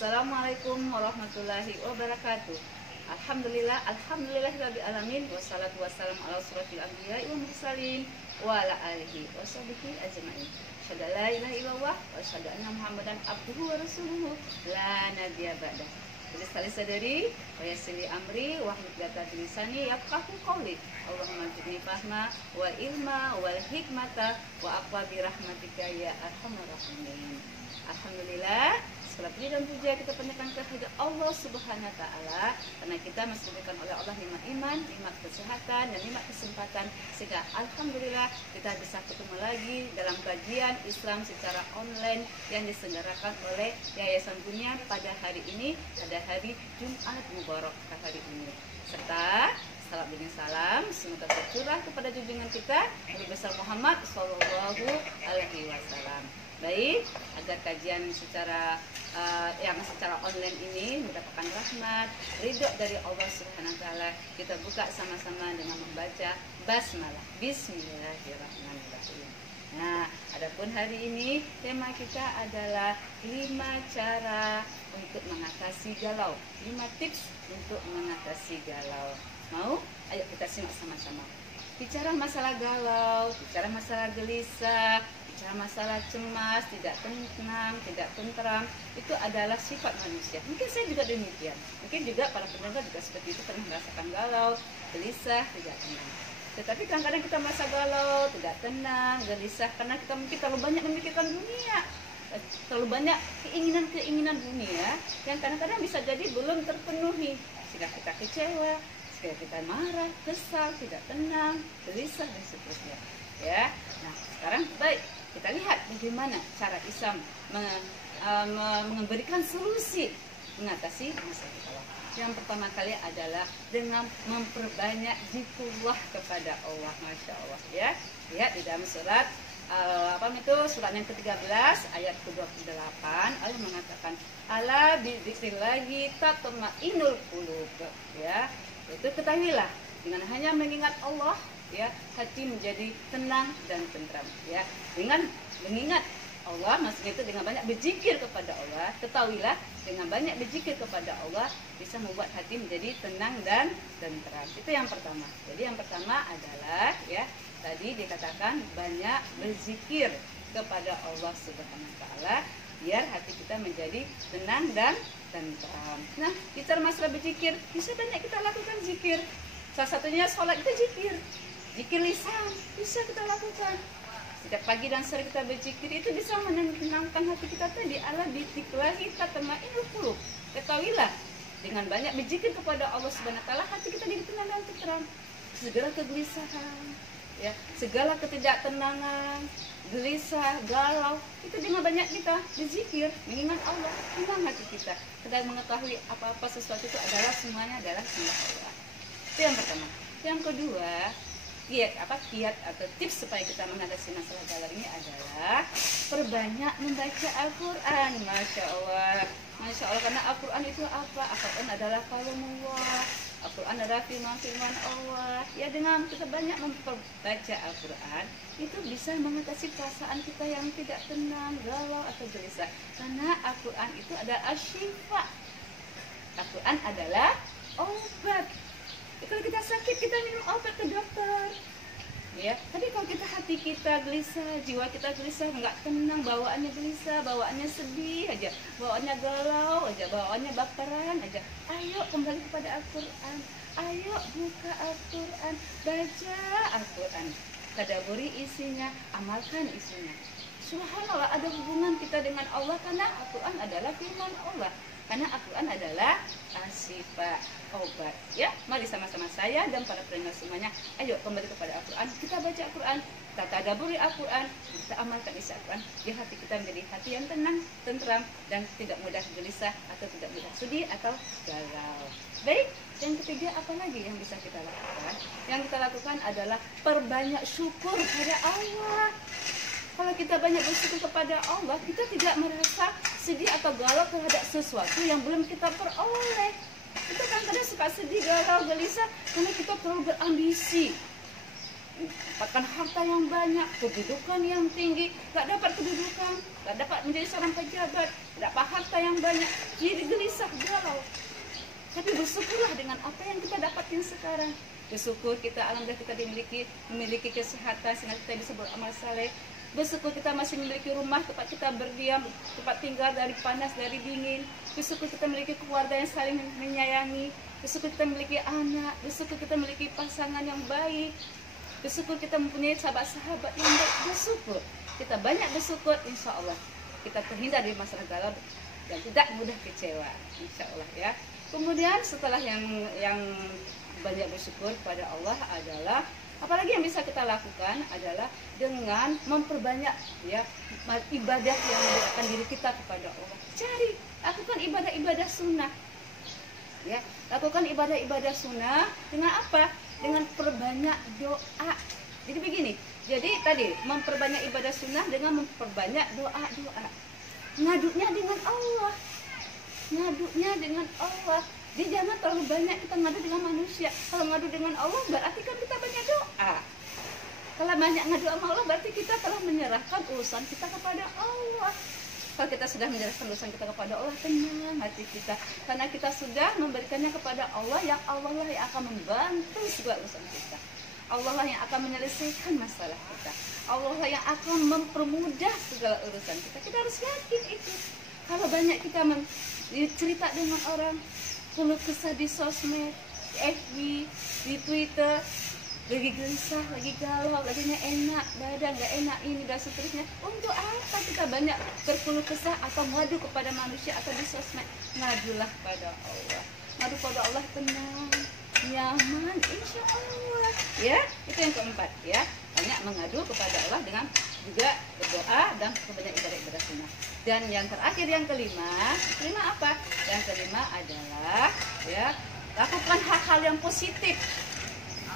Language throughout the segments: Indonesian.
Assalamualaikum warahmatullahi wabarakatuh. Alhamdulillahirabbil alamin wassalatu wassalamu ala asrofil anbiya'i wal mursalin wa ala alihi washabihi ajmain. Asyhadu an la ilaha illallah wa asyhadu anna Muhammadan abduhu wa rasuluhu la nabiyya ba'dah. Jadi sadari wa yassiri amri wa hlul lisani yafqahu qawli. Allahumma zidni fahma wal ilma wal hikmata wa aqwa bi rahmatika ya arhamar rahimin. Alhamdulillah, segala puji dan puja kita panjatkan kehadirat Allah Subhanahu wa taala, karena kita masih diberikan oleh Allah nikmat iman, nikmat kesehatan dan nikmat kesempatan, sehingga alhamdulillah kita bisa ketemu lagi dalam kajian Islam secara online yang diselenggarakan oleh Yayasan Dunia pada hari ini, pada hari Jumat Mubarak hari ini. Serta salam dengan salam semoga tercurah kepada junjungan kita Nabi besar Muhammad Sallallahu Alaihi Wasallam. Baik, agar kajian secara online ini mendapatkan rahmat, ridho dari Allah Subhanahu wa taala, kita buka sama-sama dengan membaca basmalah. Bismillahirrahmanirrahim. Nah, adapun hari ini tema kita adalah 5 cara untuk mengatasi galau. 5 tips untuk mengatasi galau. Mau? Ayo kita simak sama-sama. Bicara masalah galau, bicara masalah gelisah, bicara masalah cemas, tidak tenang, tidak tentram, itu adalah sifat manusia. Mungkin saya juga demikian. Mungkin juga para pendengar juga seperti itu, pernah merasakan galau, gelisah, tidak tenang. Tetapi kadang-kadang kita merasa galau, tidak tenang, gelisah karena kita mungkin terlalu banyak memikirkan dunia, terlalu banyak keinginan-keinginan dunia yang kadang-kadang bisa jadi belum terpenuhi, sehingga kita kecewa, sehingga kita marah, kesal, tidak tenang, gelisah dan seterusnya. Ya, nah sekarang baik kita lihat bagaimana cara Islam memberikan solusi mengatasi masalah galau. Yang pertama kali adalah dengan memperbanyak zikrullah kepada Allah, masya Allah. Ya, lihat di dalam surat surat yang ke-13 ayat ke-28, Allah mengatakan ala bidzikrillahi tatma'innul qulub. Ya, itu ketahuilah dengan hanya mengingat Allah, ya, hati menjadi tenang dan tentram. Ya, dengan mengingat Allah, maksudnya itu dengan banyak berzikir kepada Allah, ketahuilah dengan banyak berzikir kepada Allah bisa membuat hati menjadi tenang dan tentram. Itu yang pertama. Jadi yang pertama adalah, ya, tadi dikatakan banyak berzikir kepada Allah Subhanahu wa taala biar hati kita menjadi tenang dan tentram. Nah, bicara masalah berzikir, bisa banyak kita lakukan zikir. Salah satunya sholat kita zikir. Zikir lisan bisa kita lakukan. Setiap pagi dan sore kita berzikir, itu bisa menenangkan hati kita tadi. Ala bidzikrillahi tatma'innul qulub. Ketahuilah dengan banyak berzikir kepada Allah Subhanahu wa taala hati kita jadi tenang dan tentram. Segala kegelisahan, ya, segala ketidaktenangan, gelisah, galau, itu dengan banyak kita berzikir, mengingat Allah, tenang hati kita. Kita mengetahui apa-apa sesuatu itu adalah semuanya adalah milik Allah. Itu yang pertama. Yang kedua, kiat atau tips supaya kita mengatasi masalah galau ini adalah perbanyak membaca Al-Quran. Masya Allah, Masya Allah, karena Al-Quran itu apa? Al-Quran adalah kalamullah, Al-Quran adalah firman-firman Allah. Ya, dengan kita banyak membaca Al-Quran, itu bisa mengatasi perasaan kita yang tidak tenang, galau atau gelisah. Karena Al-Quran itu adalah asyifa. Al-Quran adalah obat. Kalau kita sakit, kita minum obat ke dokter. Ya, tapi kalau kita hati kita gelisah, jiwa kita gelisah, nggak tenang, bawaannya gelisah, bawaannya sedih aja, bawaannya galau aja, bawaannya baperan aja. Ayo kembali kepada Al-Quran. Ayo buka Al-Quran, baca Al-Quran, tadabburi isinya, amalkan isinya. Subhanallah, ada hubungan kita dengan Allah karena Al-Quran adalah firman Allah. Karena Al-Quran adalah sifat obat. Ya, mari sama-sama saya dan para pendengar semuanya, ayo kembali kepada Al-Quran. Kita baca Al-Quran, kita tadabburi Al-Quran, kita amalkan isi Al-Quran. Biar hati kita menjadi hati yang tenang, tentram, dan tidak mudah gelisah atau tidak mudah sedih atau galau. Baik, yang ketiga apa lagi yang bisa kita lakukan? Yang kita lakukan adalah perbanyak syukur pada Allah. Kalau kita banyak bersyukur kepada Allah, kita tidak merasa sedih atau galau terhadap sesuatu yang belum kita peroleh. Kita kadang-kadang suka sedih, galau, gelisah karena kita terlalu berambisi. mendapatkan harta yang banyak, kedudukan yang tinggi, gak dapat kedudukan, gak dapat menjadi seorang pejabat, dapat harta yang banyak, jadi gelisah, galau. Tapi bersyukurlah dengan apa yang kita dapatkan sekarang. Bersyukur kita, alhamdulillah kita memiliki kesehatan sehingga kita bisa beramal saleh. Bersyukur kita masih memiliki rumah tempat kita berdiam, tempat tinggal dari panas, dari dingin. Bersyukur kita memiliki keluarga yang saling menyayangi. Bersyukur kita memiliki anak. Bersyukur kita memiliki pasangan yang baik. Bersyukur kita mempunyai sahabat-sahabat yang baik. Bersyukur kita banyak bersyukur, insya Allah kita terhindar dari masalah galau dan tidak mudah kecewa, insya Allah ya. Kemudian setelah yang banyak bersyukur pada Allah adalah, apalagi yang bisa kita lakukan adalah dengan memperbanyak ya ibadah yang mendekatkan diri kita kepada Allah. Cari, lakukan ibadah-ibadah sunnah. Ya, lakukan ibadah-ibadah sunnah dengan apa? Dengan perbanyak doa. Jadi begini, jadi tadi memperbanyak ibadah sunnah dengan memperbanyak doa-doa. Ngadunya dengan Allah. Ngadunya dengan Allah. Jadi jangan terlalu banyak kita ngadu dengan manusia. Kalau ngadu dengan Allah berarti kan kita banyak doa. Kalau banyak ngadu sama Allah berarti kita telah menyerahkan urusan kita kepada Allah. Kalau kita sudah menyerahkan urusan kita kepada Allah, tenang hati kita. Karena kita sudah memberikannya kepada Allah, yang Allah lah yang akan membantu segala urusan kita. Allah lah yang akan menyelesaikan masalah kita. Allah lah yang akan mempermudah segala urusan kita. Kita harus yakin itu. Kalau banyak kita cerita dengan orang, keluh kesah di sosmed, di FB, di Twitter, lagi gelisah, lagi galau, lagi nggak enak badan, nggak enak ini dan seterusnya. Untuk apa kita banyak berkeluh kesah atau ngadu kepada manusia atau di sosmed? Ngadulah pada Allah. Ngadu pada Allah tenang, nyaman, insya Allah. Ya, itu yang keempat ya. Banyak mengadu kepada Allah dengan juga berdoa dan banyak ibadah-ibadah sunnah. Dan yang terakhir yang kelima apa? Yang kelima adalah ya lakukan hal-hal yang positif.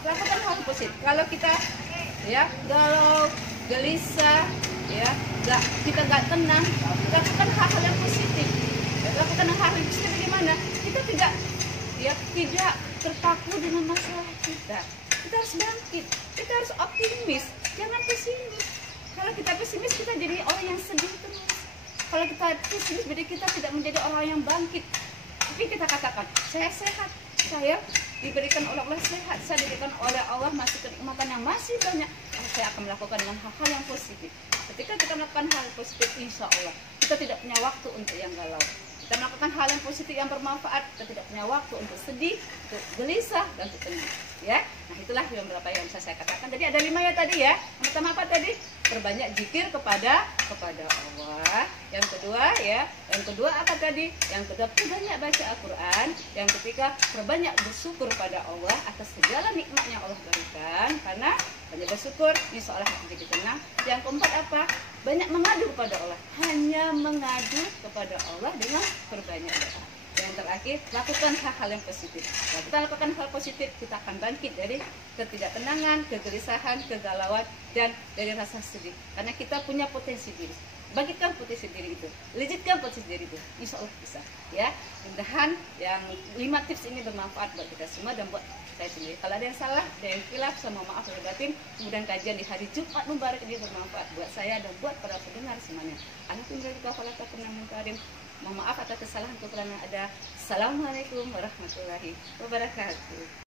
Lakukan hal positif. Kalau kita ya galau, gelisah, ya kita nggak tenang, lakukan hal-hal yang positif. Lakukan hal-hal yang positif gimana? Kita tidak terpaku dengan masalah kita. Kita harus bangkit, kita harus optimis, jangan pesimis. Kalau kita pesimis kita jadi orang yang sedih terus. Kalau kita pesimis berarti kita tidak menjadi orang yang bangkit. Tapi kita katakan, saya sehat, saya diberikan oleh Allah sehat, saya diberikan oleh Allah masih kenikmatan yang masih banyak. Saya akan melakukan dengan hal-hal yang positif. Ketika kita melakukan hal positif, insya Allah kita tidak punya waktu untuk yang galau. Kita melakukan hal yang positif yang bermanfaat, kita tidak punya waktu untuk sedih, untuk gelisah, dan untuk tenang. Ya, nah itulah beberapa yang bisa saya katakan. Jadi ada 5 ya tadi ya. Yang pertama apa tadi? Perbanyak zikir kepada Allah. Yang kedua ya, yang kedua apa tadi? Yang kedua perbanyak baca Al-Quran. Yang ketiga perbanyak bersyukur pada Allah atas segala nikmat yang Allah berikan. Karena banyak bersyukur, insya Allah hati jadi tenang. Yang keempat apa? Banyak mengadu kepada Allah. Hanya mengadu kepada Allah dengan perbanyak doa. Yang terakhir, lakukan hal-hal yang positif. Nah, kita lakukan hal positif, kita akan bangkit dari ketidaktenangan, kegelisahan, kegalauan, dan dari rasa sedih. Karena kita punya potensi diri. Bangkitkan potensi diri itu, legitkan potensi diri itu, insya Allah bisa. Ya, mudah-mudahan yang 5 tips ini bermanfaat buat kita semua dan buat saya sendiri. Kalau ada yang salah, ada yang khilaf, saya mohon maaf lahir batin. Kemudian kajian di hari Jumat Mubarak ini bermanfaat buat saya dan buat para pendengar semuanya. Alhamdulillah, mohon maaf atas kesalahan kekurangan ada. Assalamualaikum warahmatullahi wabarakatuh.